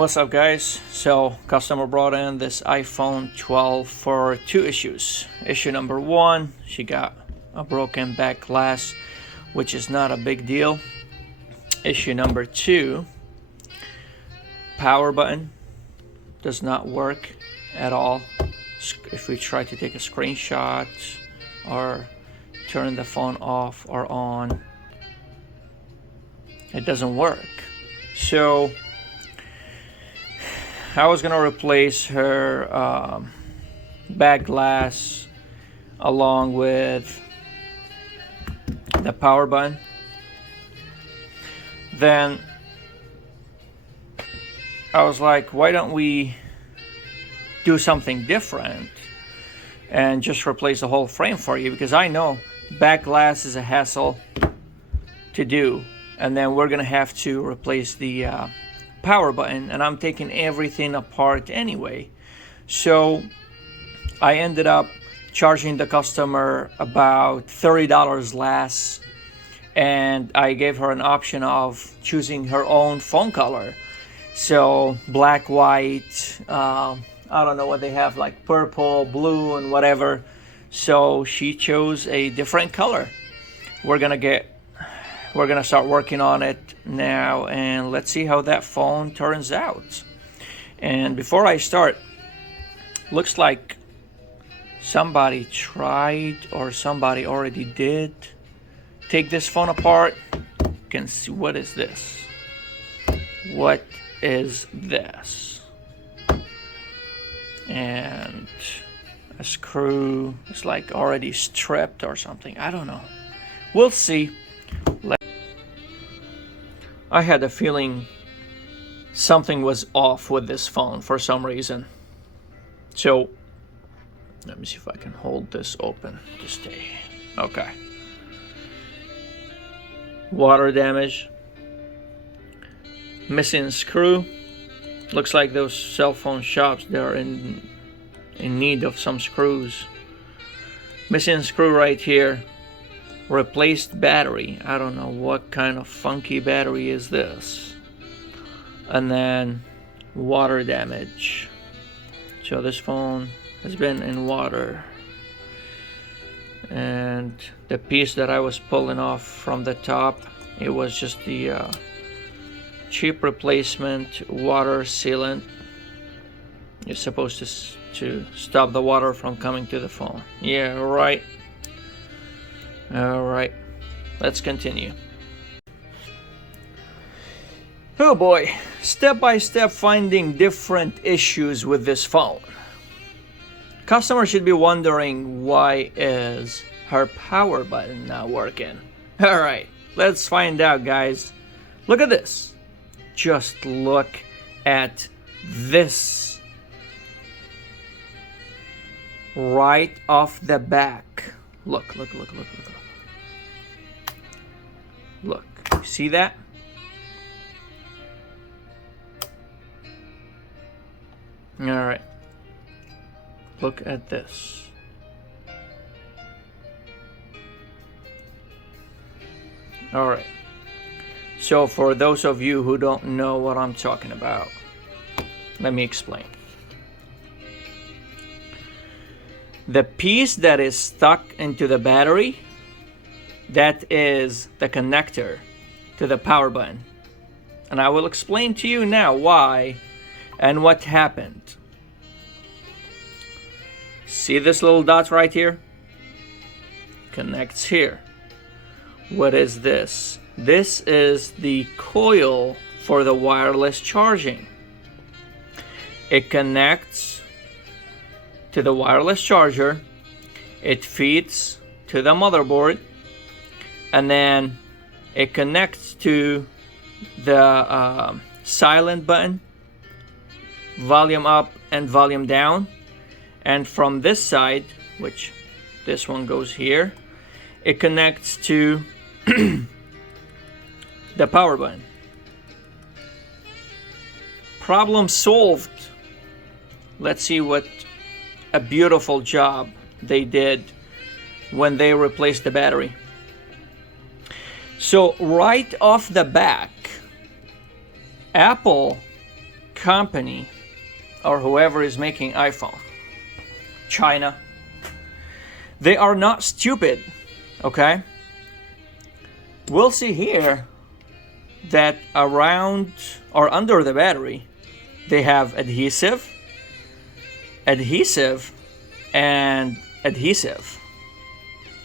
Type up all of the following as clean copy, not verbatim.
What's up, guys? So customer brought in this iPhone 12 for two issues. Issue number one, she got a broken back glass, which is not a big deal. Issue number two, power button does not work at all. If we try to take a screenshot or turn the phone off or on, it doesn't work. So I was gonna replace her back glass along with the power button. Then I was like, why don't we do something different and just replace the whole frame for you? Because I know back glass is a hassle to do, and then we're gonna have to replace the power button, and I'm taking everything apart anyway. So I ended up charging the customer about $30 less, and I gave her an option of choosing her own phone color. So black, white, I don't know what they have, like purple, blue, and whatever. So she chose a different color. We're gonna start working on it now, and let's see how that phone turns out. And before I start, looks like somebody tried, or somebody already did, take this phone apart. You can see, what is this? What is this? And a screw is like already stripped or something. I don't know. We'll see. I had a feeling something was off with this phone for some reason. So let me see if I can hold this open to stay. Okay. Water damage. Missing screw. Looks like those cell phone shops, they're in need of some screws. Missing screw right here. Replaced battery. I don't know what kind of funky battery is this. And then water damage. So this phone has been in water, and the piece that I was pulling off from the top, it was just the cheap replacement water sealant. It's supposed to stop the water from coming to the phone. Yeah, right. All right, let's continue. Oh boy, step by step finding different issues with this phone. Customer should be wondering, why is her power button not working? All right, let's find out, guys. Look at this. Just look at this. Right off the back. Look. Look, you see that? All right. Look at this. All right. So for those of you who don't know what I'm talking about, let me explain. The piece that is stuck into the battery, that is the connector to the power button. And I will explain to you now why and what happened. See this little dot right here? Connects here. What is this? This is the coil for the wireless charging. It connects to the wireless charger. It feeds to the motherboard, and then it connects to the silent button, volume up and volume down. And from this side, which this one goes here, it connects to the power button. Problem solved. Let's see what a beautiful job they did when they replaced the battery. So right off the back, Apple company or whoever is making iPhone, China, they are not stupid, okay? We'll see here that around or under the battery, they have adhesive, and adhesive.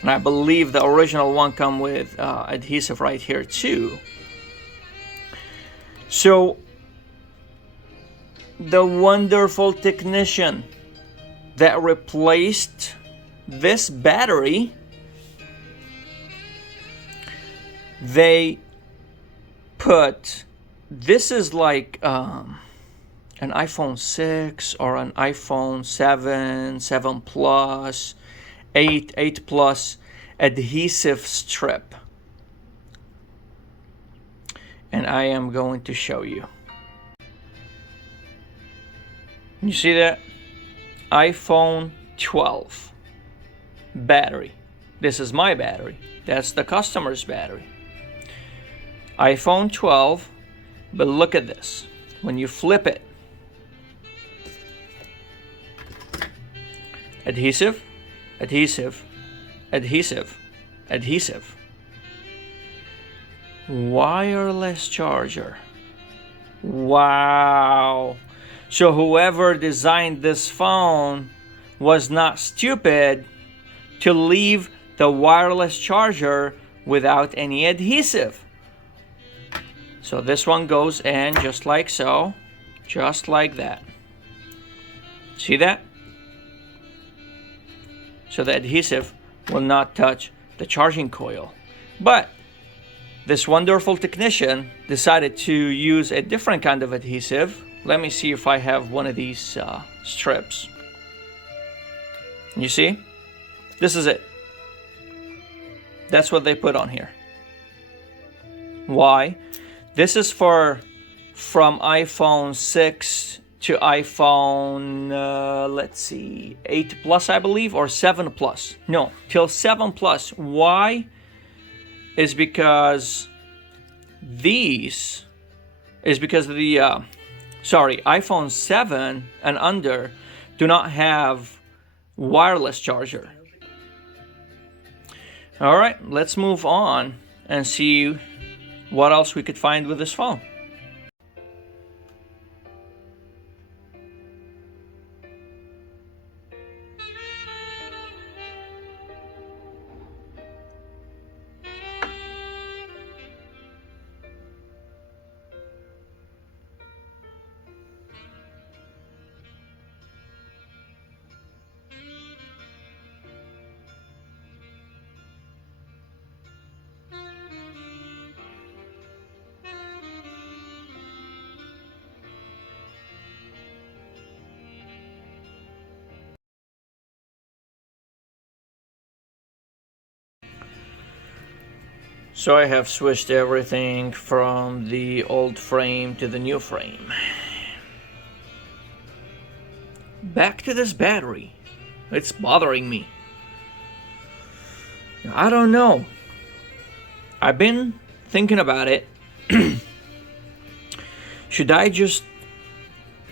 And I believe the original one come with adhesive right here too. So the wonderful technician that replaced this battery, they put, this is like an iPhone 6 or an iPhone 7, 7 Plus, 8, 8 Plus adhesive strip. And I am going to show you. You see that? iPhone 12 battery. This is my battery. That's the customer's battery. iPhone 12, but look at this. When you flip it, adhesive, adhesive, adhesive, adhesive. Wireless charger. Wow. So whoever designed this phone was not stupid to leave the wireless charger without any adhesive. So this one goes in just like so, just like that. See that? So the adhesive will not touch the charging coil. But this wonderful technician decided to use a different kind of adhesive. Let me see if I have one of these strips. You see? This is it. That's what they put on here. Why? This is from iPhone 6 to iPhone, let's see, 8 Plus, I believe, or 7 Plus. No, till 7 Plus. Why? Is because these, is because of the, iPhone 7 and under do not have wireless charger. All right, let's move on and see what else we could find with this phone. So I have switched everything from the old frame to the new frame. Back to this battery. It's bothering me. I don't know. I've been thinking about it. Should I just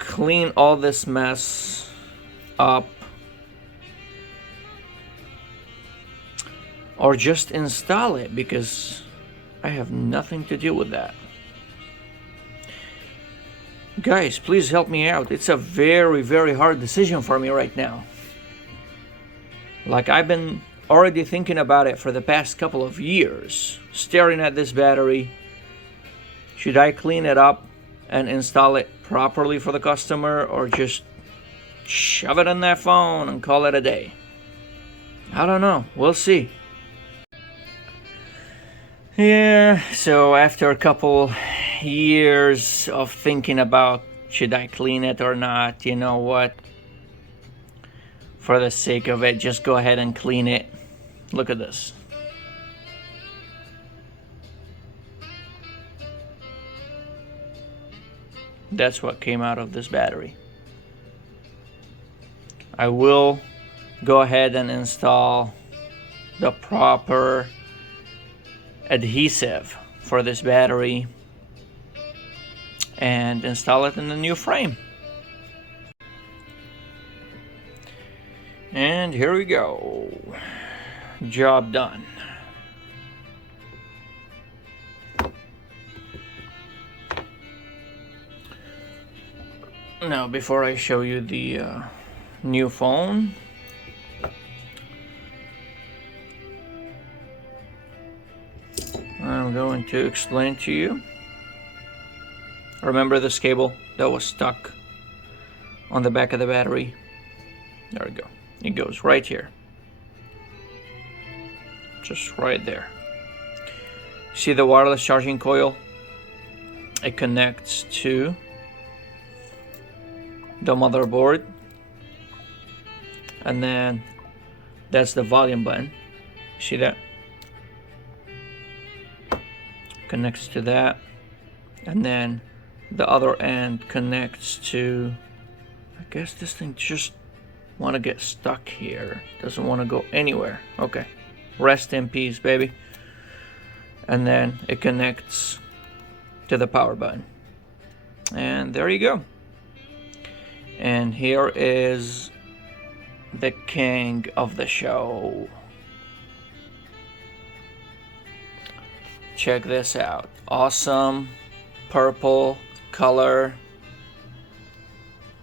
clean all this mess up? Or just install it, because I have nothing to do with that. Guys, please help me out. It's a very, very hard decision for me right now. Like, I've been already thinking about it for the past couple of years, staring at this battery. Should I clean it up and install it properly for the customer, or just shove it in that phone and call it a day? I don't know. We'll see. Yeah, so after a couple years of thinking about should I clean it or not, you know what? For the sake of it, just go ahead and clean it. Look at this. That's what came out of this battery. I will go ahead and install the proper adhesive for this battery and install it in the new frame. And here we go. Job done. Now, before I show you the new phone, I'm going to explain to you. Remember this cable that was stuck on the back of the battery? There we go. It goes right here. Just right there. See the wireless charging coil? It connects to the motherboard, and then that's the volume button. See that? Connects to that, and then the other end connects to, I guess this thing just want to get stuck here, doesn't want to go anywhere. Okay, rest in peace, baby. And then it connects to the power button, and there you go. And here is the king of the show. Check this out. Awesome purple color.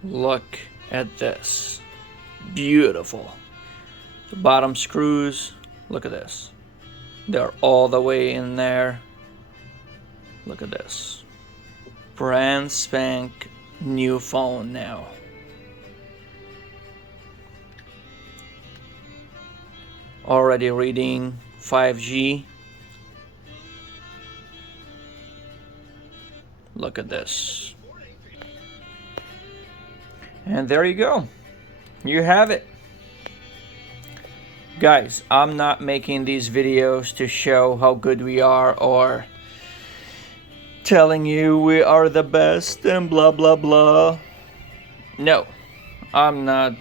Look at this. Beautiful. The bottom screws, look at this. They're all the way in there. Look at this. Brand spank new phone now. Already reading 5G. Look at this. And there you go. You have it. Guys, I'm not making these videos to show how good we are or telling you we are the best and blah blah blah. No, I'm not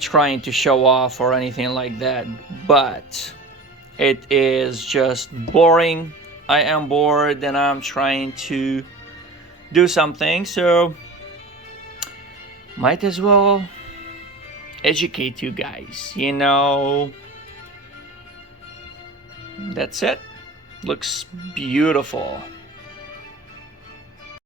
trying to show off or anything like that, but it is just boring. I am bored and I'm trying to do something, so might as well educate you guys, you know. That's it. Looks beautiful.